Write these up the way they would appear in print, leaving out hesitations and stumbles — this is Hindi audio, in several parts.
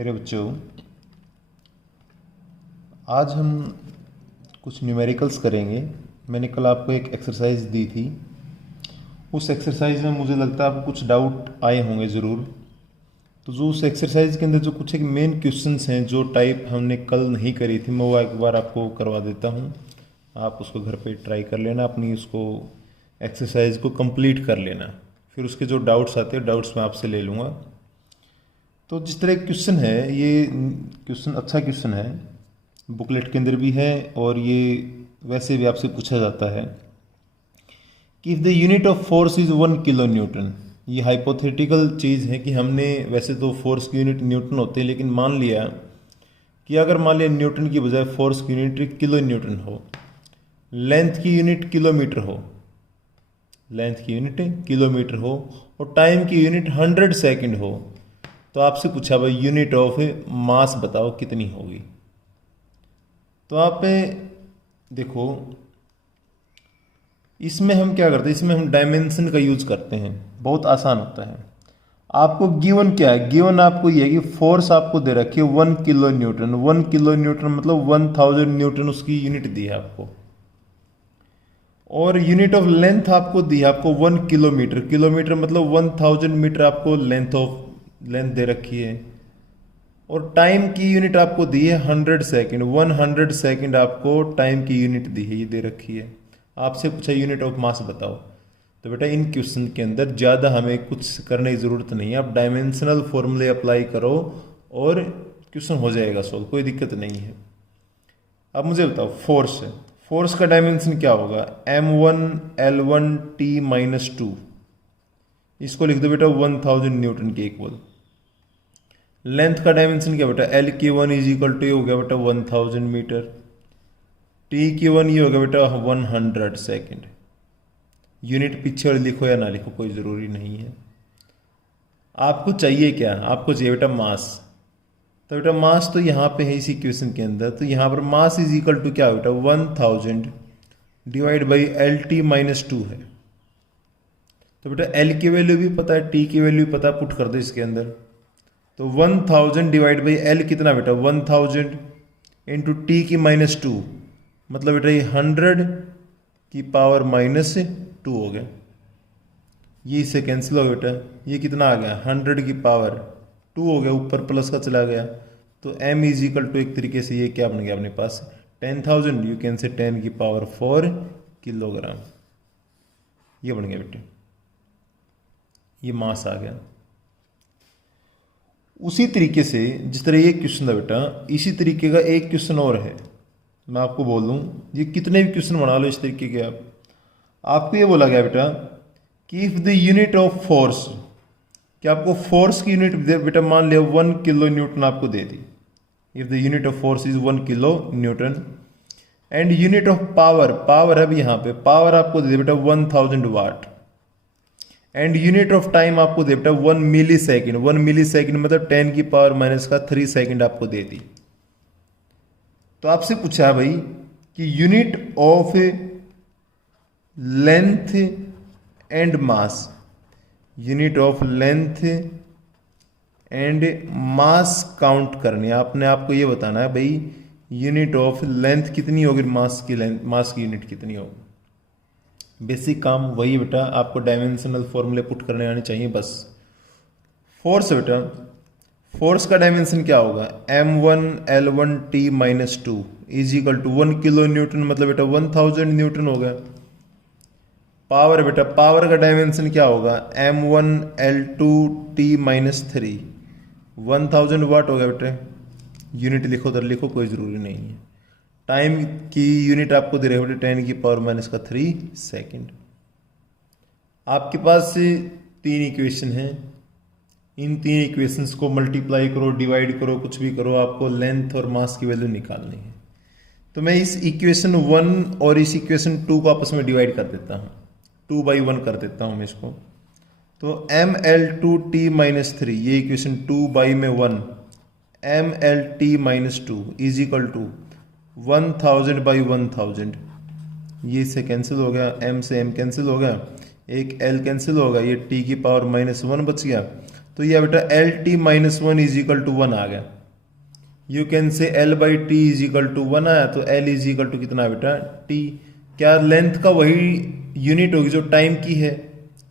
मेरे बच्चों, आज हम कुछ न्यूमेरिकल्स करेंगे। मैंने कल आपको एक एक्सरसाइज दी थी। उस एक्सरसाइज में मुझे लगता है आपको कुछ डाउट आए होंगे ज़रूर। तो जो उस एक्सरसाइज के अंदर जो कुछ एक मेन क्वेश्चंस हैं जो टाइप हमने कल नहीं करी थी, मैं वो एक बार आपको करवा देता हूँ। आप उसको घर पे ट्राई कर लेना, अपनी उसको एक्सरसाइज को कंप्लीट कर लेना। फिर उसके जो डाउट्स आते हैं डाउट्स मैं आपसे ले लूँगा। तो जिस तरह क्वेश्चन है, ये क्वेश्चन अच्छा क्वेश्चन है, बुकलेट के अंदर भी है और ये वैसे भी आपसे पूछा जाता है कि if the unit of force is 1 kilo Newton. ये हाइपोथेटिकल चीज़ है कि हमने वैसे तो फोर्स की यूनिट न्यूटन होते हैं, लेकिन मान लिया कि अगर मान लिया न्यूटन की बजाय फोर्स की यूनिट किलो न्यूटन हो, लेंथ की यूनिट किलोमीटर हो, लेंथ की यूनिट किलोमीटर हो और टाइम की यूनिट 100 सेकेंड हो, तो आपसे पूछा भाई यूनिट ऑफ मास बताओ कितनी होगी। तो आप देखो, इसमें हम क्या करते हैं, इसमें हम डायमेंशन का यूज करते हैं। बहुत आसान होता है। आपको गिवन क्या है, गिवन आपको ये है कि फोर्स आपको दे रखी है 1 किलो न्यूटन। 1 किलो न्यूटन मतलब 1000 न्यूटन उसकी यूनिट दी है आपको। और यूनिट ऑफ लेंथ आपको दी है आपको 1 किलोमीटर। किलोमीटर मतलब 1000 मीटर आपको लेंथ दे रखी है। और टाइम की यूनिट आपको दी है 100 सेकेंड। 100 सेकेंड आपको टाइम की यूनिट दी है, ये दे रखी है। आपसे पूछा यूनिट ऑफ मास बताओ। तो बेटा इन क्वेश्चन के अंदर ज़्यादा हमें कुछ करने की ज़रूरत नहीं है। आप डायमेंशनल फॉर्मूले अप्लाई करो और क्वेश्चन हो जाएगा सॉल्व, कोई दिक्कत नहीं है। अब मुझे बताओ फोर्स है, फोर्स का डायमेंशन क्या होगा, m1l1t-2। इसको लिख दो बेटा 1000 न्यूटन के इक्वल। लेंथ का डायमेंशन क्या बेटा, एल की वन इज इक्वल टू, ये हो गया बेटा 1000 मीटर। टी की वन ये हो गया बेटा 100 सेकेंड। यूनिट पीछे लिखो या ना लिखो कोई ज़रूरी नहीं है। आपको चाहिए क्या, आपको चाहिए बेटा मास। तो बेटा मास तो यहाँ पे है इसी क्वेश्चन के अंदर। तो यहाँ पर मास इज इक्वल टू क्या है बेटा, 1000 डिवाइड बाई LT-2 है। तो बेटा एल की वैल्यू भी पता है, टी की वैल्यू भी पता है, पुट कर दो इसके अंदर। तो 1000 डिवाइड बाई एल कितना बेटा, 1000 इंटू टी की -2, मतलब बेटा ये 100 की पावर -2 हो गया। ये इससे कैंसिल हो गया बेटा, ये कितना आ गया 100 की पावर 2 हो गया, ऊपर प्लस का चला गया। तो m इज इक्वल टू एक तरीके से ये क्या बन गया अपने पास 10,000, यू कैन से 10 की पावर 4 किलोग्राम। ये बन गया बेटा, ये मास आ गया। उसी तरीके से जिस तरह ये क्वेश्चन था बेटा, इसी तरीके का एक क्वेश्चन और है। मैं आपको बोल दूं, ये कितने भी क्वेश्चन बना लो इस तरीके के। आपको ये बोला गया बेटा कि if the unit of force, कि आपको फोर्स की यूनिट बेटा मान लिया 1 किलो न्यूटन आपको दे दी। If the unit of force is 1 kilo newton and unit of power, power है यहाँ पे, पावर आपको दे बेटा 1000 watt. And unit of time आपको दे बेटा 1 मिली सेकेंड। 1 मिली सेकेंड मतलब 10 की पावर -3 सेकेंड आपको दे दी। तो आपसे पूछा है भाई कि unit of length and mass, unit of length and mass count करनी। आपने आपको ये बताना है भाई यूनिट ऑफ लेंथ कितनी होगी, मास की लेंथ, मास की यूनिट कितनी होगी। बेसिक काम वही बेटा, आपको डायमेंशनल फॉर्मूले पुट करने आने चाहिए बस। फोर्स बेटा, फोर्स का डायमेंशन क्या होगा, m1l1t-2 is equal to 1 kilo newton, मतलब बेटा 1000 न्यूटन हो गया। पावर बेटा, पावर का डायमेंशन क्या होगा, m1l2t-3 1000 वाट हो गया बेटा। यूनिट लिखो उधर लिखो, कोई ज़रूरी नहीं है। टाइम की यूनिट आपको दे रहे हो 10 की पावर -3 सेकेंड। आपके पास 3 इक्वेशन हैं। इन 3 इक्वेशंस को मल्टीप्लाई करो, डिवाइड करो, कुछ भी करो, आपको लेंथ और मास की वैल्यू निकालनी है। तो मैं इस इक्वेशन 1 और इस इक्वेशन 2 को आपस में डिवाइड कर देता हूँ, 2/1 कर देता हूँ मैं इसको। तो ml2t-3, ये equation 2/1, mlt-2 is equal to 1000/1000। ये इससे कैंसिल हो गया, m से m कैंसिल हो गया, एक l कैंसिल हो गया, ये t की पावर -1 बच गया। तो ये बेटा L T minus one is equal to one आ गया। You can say L by T is equal to one आया, तो एल इज इक्वल टू कितना बेटा टी। क्या लेंथ का वही यूनिट होगी जो टाइम की है।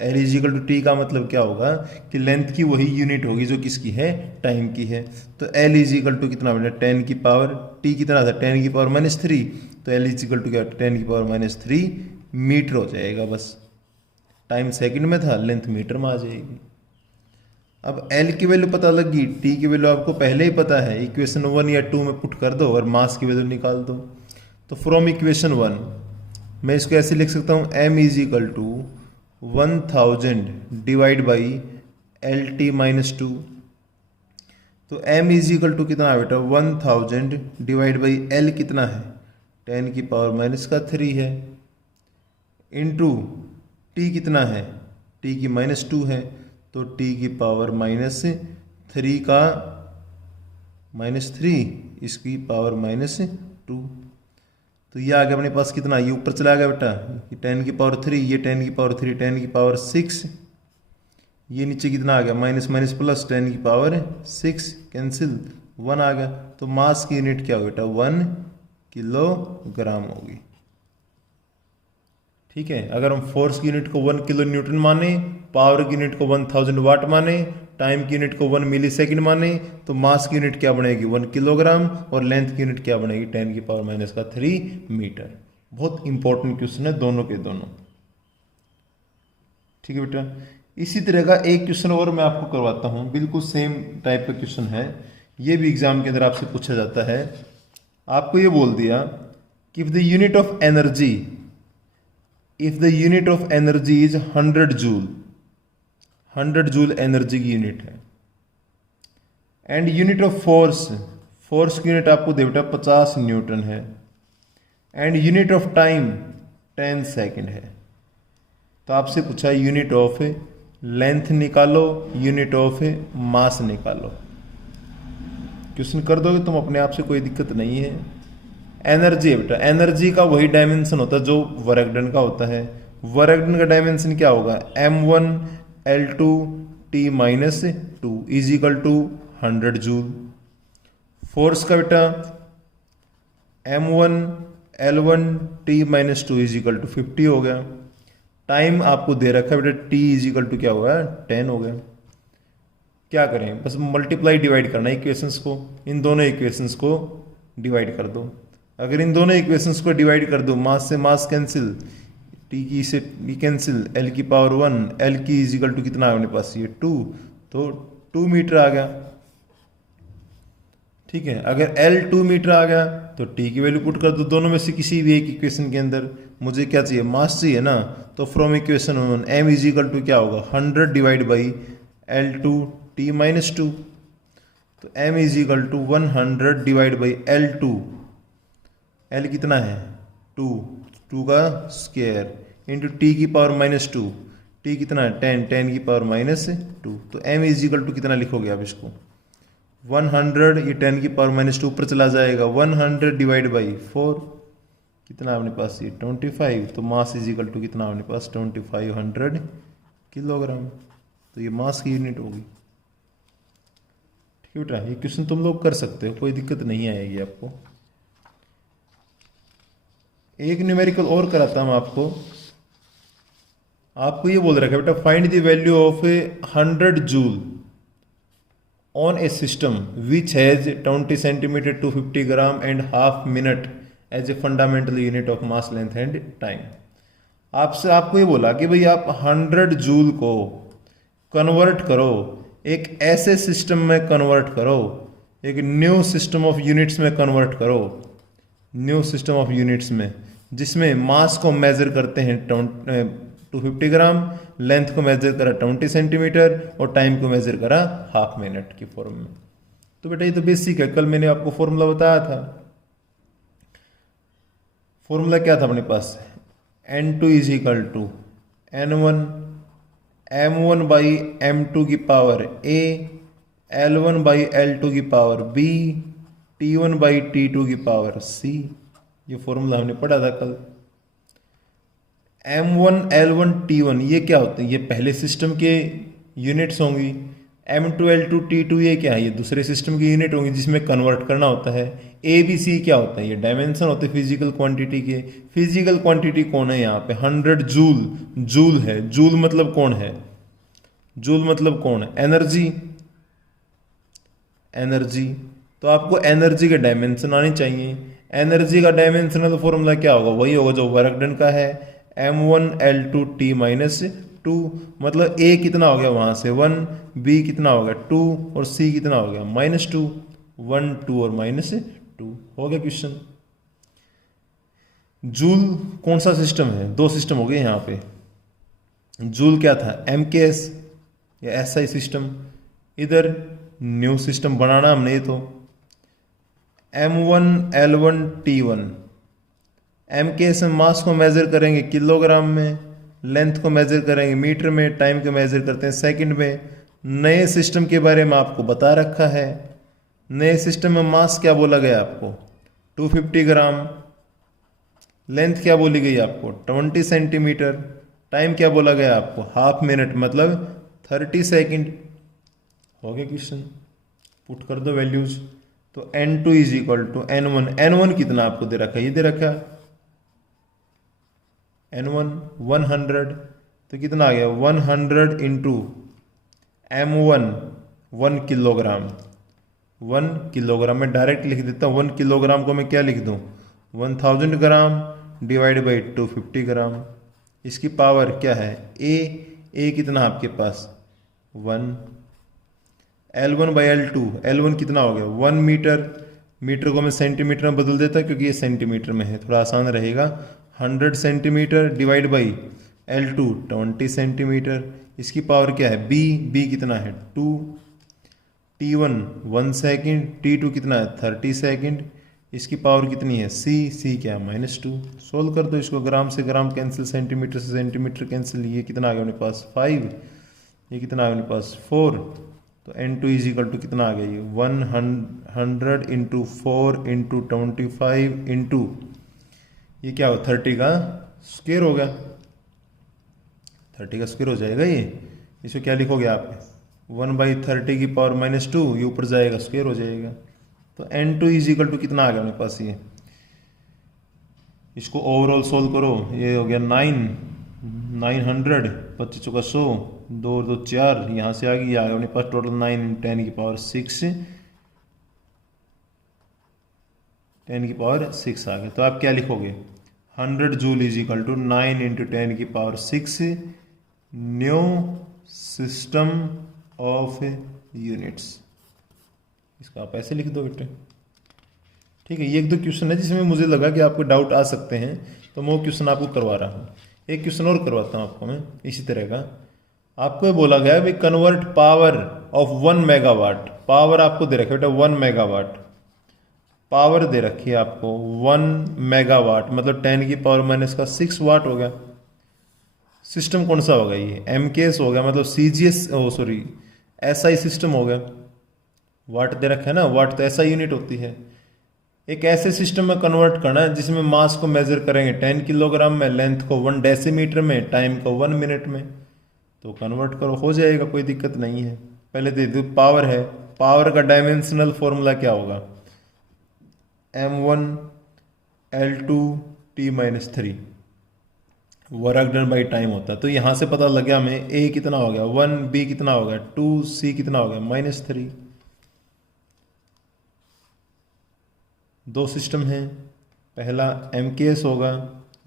L is equal to T का मतलब क्या होगा कि लेंथ की वही यूनिट होगी जो किसकी है, टाइम की है। तो एल इज इक्वल टू कितना बेटा 10 की पावर, टी कितना था 10 की पावर माइनस थ्री, तो एल इज इक्वल टू क्या 10 की पावर माइनस थ्री मीटर हो जाएगा। बस टाइम सेकंड में था, लेंथ मीटर में आ जाएगी। अब एल की वैल्यू पता लगी, टी की वैल्यू आपको पहले ही पता है, इक्वेशन 1 या 2 में पुट कर दो और मास की वैल्यू निकाल दो। तो फ्रॉम इक्वेशन 1 मैं इसको ऐसे लिख सकता हूँ m is equal to 1000 divide by L T minus two. तो m इज इक्वल टू कितना है बेटा 1000 डिवाइड बाई एल कितना है 10 की पावर माइनस का 3 है, इंटू टी कितना है टी की माइनस 2 है, तो टी की पावर माइनस 3 का माइनस 3 इसकी पावर माइनस 2। तो ये आ गया अपने पास कितना, ये ऊपर चला गया बेटा, ये 10 की पावर 3, ये 10 की पावर 3, 10 की पावर 6, ये नीचे कितना आ गया माइनस माइनस प्लस 10 की पावर 6 कैंसिल 1 आ गया। तो मास की यूनिट क्या होगी बेटा 1 किलोग्राम होगी। ठीक है, अगर हम फोर्स की यूनिट को 1 किलो न्यूटन माने, पावर की यूनिट को 1000 वाट माने, टाइम की यूनिट को 1 मिली सेकेंड माने, तो मास की यूनिट क्या बनेगी 1 किलोग्राम और लेंथ की यूनिट क्या बनेगी 10 की पावर माइनस का 3 मीटर। बहुत इंपॉर्टेंट क्वेश्चन है दोनों के दोनों। ठीक है बेटा, इसी तरह का एक क्वेश्चन और मैं आपको करवाता हूँ, बिल्कुल सेम टाइप का क्वेश्चन है, ये भी एग्जाम के अंदर आपसे पूछा जाता है। आपको ये बोल दिया कि if the unit of energy is 100 joule, 100 joule energy की यूनिट है, एंड यूनिट ऑफ फोर्स की यूनिट आपको दे बेटा 50 न्यूटन है, and unit of time 10 second है। तो आपसे पूछा यूनिट ऑफ लेंथ निकालो, यूनिट ऑफ मास निकालो। क्वेश्चन कर दोगे तुम अपने आप से, कोई दिक्कत नहीं है। एनर्जी है बेटा, एनर्जी का वही डायमेंशन होता है जो वर्क डन का होता है। वर्क डन का डायमेंशन क्या होगा m1 L2 T minus 2 is equal to 100 joule. Force का बेटा m1 L1 T minus 2 is equal to 50 हो गया। टाइम आपको दे रखा है बेटा T इज इक्वल टू क्या होगा 10 हो गया। क्या करें, बस मल्टीप्लाई डिवाइड करना है इक्वेशंस को, इन दोनों इक्वेशंस को डिवाइड कर दो। अगर इन दोनों इक्वेशंस को डिवाइड कर दो, मास से मास कैंसिल, टी की से टी कैंसिल, एल की पावर 1, एल की इज इक्वल टू कितना है अपने पास ये 2, तो 2 मीटर आ गया। ठीक है, अगर एल 2 मीटर आ गया तो टी की वैल्यू पुट कर दो दोनों में से किसी भी एक इक्वेशन के अंदर। मुझे क्या चाहिए मास चाहिए ना, तो from equation 1 M is equal to क्या होगा 100 divide by L2 T minus 2, तो m is equal to 100 divide by L2, L कितना है 2 का स्क्वायर इंटू टी की पावर माइनस 2, टी कितना है 10 की पावर माइनस 2, तो m इज इक्वल टू कितना लिखोगे आप इसको 100, ये 10 की पावर माइनस 2 ऊपर चला जाएगा, 100 डिवाइड बाई 4 कितना अपने पास ये 25, तो मास इज इक्वल टू कितना अपने पास 2500 किलोग्राम। तो ये मास की यूनिट होगी। ठीक है बेटा, ये क्वेश्चन तुम लोग कर सकते हो, कोई दिक्कत नहीं आएगी आपको। एक न्यूमेरिकल और कराता हूं आपको ये बोल रखा है बेटा find the value of 100 joule on a system which has 20 centimetre to 50 gram and half minute as a fundamental unit of mass length and time. आपको ये बोला कि भाई आप 100 जूल को कन्वर्ट करो, एक ऐसे सिस्टम में कन्वर्ट करो, एक न्यू सिस्टम ऑफ यूनिट्स में कन्वर्ट करो, न्यू सिस्टम ऑफ यूनिट्स में जिसमें मास को मेजर करते हैं 250 ग्राम, लेंथ को मेजर करा 20 सेंटीमीटर और टाइम को मेजर करा हाफ मिनट की फॉर्म में। तो बेटा ये तो बेसिक है, कल मैंने आपको फॉर्मूला बताया था। फॉर्मूला क्या था अपने पास, N2 is equal to N1 M1 by M2 की power A, L1 by L2 की power B, T1 by T2 की पावर C। ये फॉर्मूला हमने पढ़ा था कल। M1 L1 T1 ये क्या होते हैं, ये पहले सिस्टम के यूनिट्स होंगी। M2L2T2 ये क्या है, ये दूसरे सिस्टम की यूनिट होंगी जिसमें कन्वर्ट करना होता है। ABC क्या होता है, ये डायमेंशन होते हैं फिजिकल क्वांटिटी के। फिजिकल क्वांटिटी कौन है यहाँ पे, 100 जूल, जूल है। जूल मतलब कौन है, जूल मतलब कौन है, एनर्जी, एनर्जी। तो आपको एनर्जी के डायमेंशन आने चाहिए। एनर्जी का डायमेंशनल फॉर्मूला क्या होगा, वही होगा जो वर्क डन का है, M1L2T माइनस 2। मतलब A कितना हो गया वहां से 1, B कितना हो गया 2 और C कितना हो गया -2। 1 2 और -2 हो गया क्वेश्चन। जूल कौन सा सिस्टम है, दो सिस्टम हो गए यहाँ पे। जूल क्या था, MKS या SI सिस्टम। इधर न्यू सिस्टम बनाना हमने, ये तो M1L1T1। MKS में मास को मेजर करेंगे किलोग्राम में, लेंथ को मेजर करेंगे मीटर में, टाइम को मेजर करते हैं सेकंड में। नए सिस्टम के बारे में आपको बता रखा है। नए सिस्टम में मास क्या बोला गया आपको, 250 ग्राम। लेंथ क्या बोली गई आपको, 20 सेंटीमीटर। टाइम क्या बोला गया आपको, हाफ मिनट मतलब 30 सेकंड। हो गया क्वेश्चन, पुट कर दो वैल्यूज। तो N2 is equal to N1। N1 कितना आपको दे रखा है, ये दे रखा है N1 100। तो कितना आ गया 100 इंटू M1 1 किलोग्राम। 1 किलोग्राम में डायरेक्ट लिख देता हूँ। 1 किलोग्राम को मैं क्या लिख दूँ, 1000 ग्राम डिवाइड बाई 250 ग्राम। इसकी पावर क्या है, A कितना आपके पास 1। L1 बाई L2, L1 कितना हो गया 1 मीटर। मीटर को मैं सेंटीमीटर में बदल देता क्योंकि ये सेंटीमीटर में है, थोड़ा आसान रहेगा। 100 centimetre divide by L2 20 centimetre. इसकी पावर क्या है B कितना है 2। T1 1 सेकेंड, T2 कितना है 30 सेकेंड। इसकी पावर कितनी है C क्या है -2। सोल्व कर दो इसको, ग्राम से ग्राम कैंसिल, सेंटीमीटर से सेंटीमीटर कैंसिल। ये कितना आ गया अपने पास 5, ये कितना आ गया अपने पाज 4। तो N2 इज इक्वल टू कितना आ गया, ये 100 इंटू 4 इंटू 25 इंटू ये क्या हो 30 का स्क्वायर हो गया। 30 का स्क्वायर हो जाएगा ये। इसको क्या लिखोगे आप 1/30 की पावर -2, ये ऊपर जाएगा स्क्वायर हो जाएगा। तो N2 इज इक्वल टू कितना आ गया अपने पास ये। इसको ओवरऑल सोल्व करो, ये हो गया 900, 25 चौका 100, 2 2 4, यहाँ से आ गया अपने पास टोटल 9 × 10 की पावर 6, 10 की पावर 6 आ गया। तो आप क्या लिखोगे 100 जूल इज इक्वल टू 9 × 10 की power 6 new system of units. इसका आप ऐसे लिख दो बेटे, ठीक है। ये एक दो क्वेश्चन है जिसमें मुझे लगा कि आपको डाउट आ सकते हैं, तो मैं वो क्वेश्चन आपको करवा रहा हूँ। एक क्वेश्चन और करवाता हूँ आपको मैं इसी तरह का। आपको ये बोला गया है convert power of 1 megawatt. Power आपको दे रखी है बेटा 1 मेगावाट। पावर दे रखी है आपको 1 मेगावाट, मतलब 10 की पावर -6 वाट हो गया। सिस्टम कौन सा होगा ये, MKS हो गया, मतलब CGS SI सिस्टम हो गया। वाट दे रखा है ना, वाट तो SI यूनिट होती है। एक ऐसे सिस्टम में कन्वर्ट करना है जिसमें मास को मेजर करेंगे 10 किलोग्राम में, लेंथ को 1 डेसीमीटर में, टाइम को 1 मिनट में। तो कन्वर्ट करो, हो जाएगा, कोई दिक्कत नहीं है। पहले दे दो पावर है, पावर का डायमेंशनल फॉर्मूला क्या होगा M1L2T-3 work done by time होता है। तो यहां से पता लग गया हमें A कितना हो गया 1, B कितना हो गया 2, C कितना हो गया -3। दो सिस्टम हैं, पहला MKS होगा,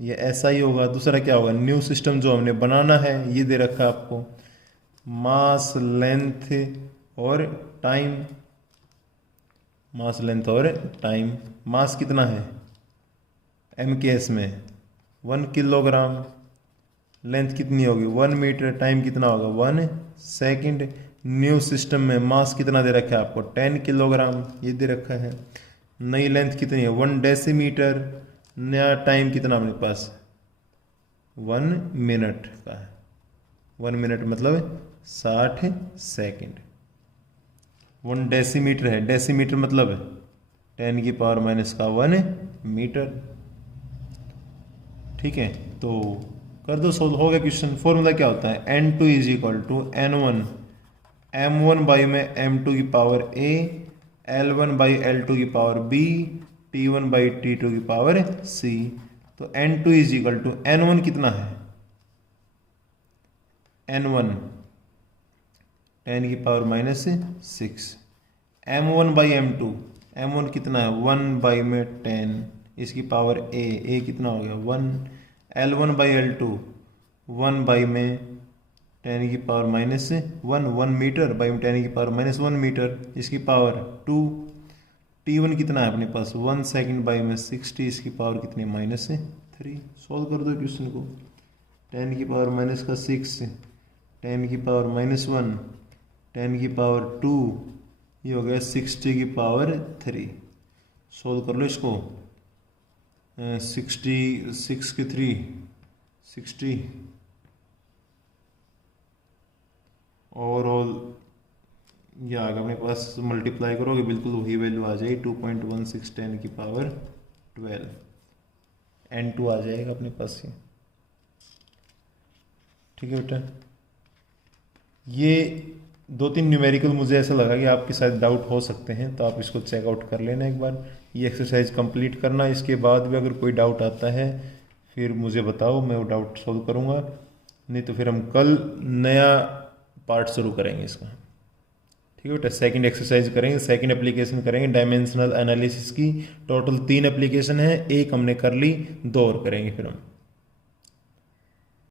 ये SI होगा, दूसरा क्या होगा न्यू सिस्टम जो हमने बनाना है। ये दे रखा है आपको मास, लेंथ और टाइम। मास, लेंथ और टाइम। मास कितना है MKS में 1 किलोग्राम, लेंथ कितनी होगी 1 मीटर, टाइम कितना होगा 1 सेकंड। न्यू सिस्टम में मास कितना दे रखा है आपको 10 किलोग्राम, ये दे रखा है। नई लेंथ कितनी है 1 डेसीमीटर, नया टाइम कितना अपने पास 1 मिनट का है। 1 मिनट मतलब 60 सेकंड। 1 डेसीमीटर है, डेसीमीटर मतलब 10 की पावर -1 मीटर, ठीक है। तो कर दो सोल्व, हो गया क्वेश्चन। फॉर्मूला क्या होता है N2 is equal to N1 m1 में m2 की पावर a, l1/l2 की पावर b, t1/t2 की पावर c। तो n2 is equal to n1 कितना है, n1 10 की पावर -6, m1/m2 कितना है 1/10 इसकी पावर a कितना हो गया 1, l1/l2 1/10 की पावर -1 मीटर 10 की पावर -1 मीटर इसकी पावर 2, t1 कितना है अपने पास 1 सेकेंड बाई 60 इसकी पावर कितनी -3। सॉल्व कर दो क्वेश्चन को, 10 की पावर -6, 10 की पावर -1, 10 की पावर 2, ये हो गया 60 की पावर 3। सोल्व कर लो इसको, 66 की 3 60, ओवरऑल ये आ गया अपने पास, मल्टीप्लाई करोगे बिल्कुल वही वैल्यू आ जाएगी 2.16 10 की पावर 12, n2 आ जाएगा अपने पास ये। ठीक है बेटा, ये 2-3 न्यूमेरिकल मुझे ऐसा लगा कि आपके साथ डाउट हो सकते हैं, तो आप इसको चेकआउट कर लेना एक बार, ये एक्सरसाइज कंप्लीट करना। इसके बाद भी अगर कोई डाउट आता है फिर मुझे बताओ, मैं वो डाउट सॉल्व करूँगा, नहीं तो फिर हम कल नया पार्ट शुरू करेंगे इसका। ठीक है बेटा, सेकंड एक्सरसाइज करेंगे, सेकंड एप्लीकेशन करेंगे डायमेंशनल एनालिसिस की। टोटल 3 एप्लीकेशन है, एक हमने कर ली, 2 और करेंगे फिर हम।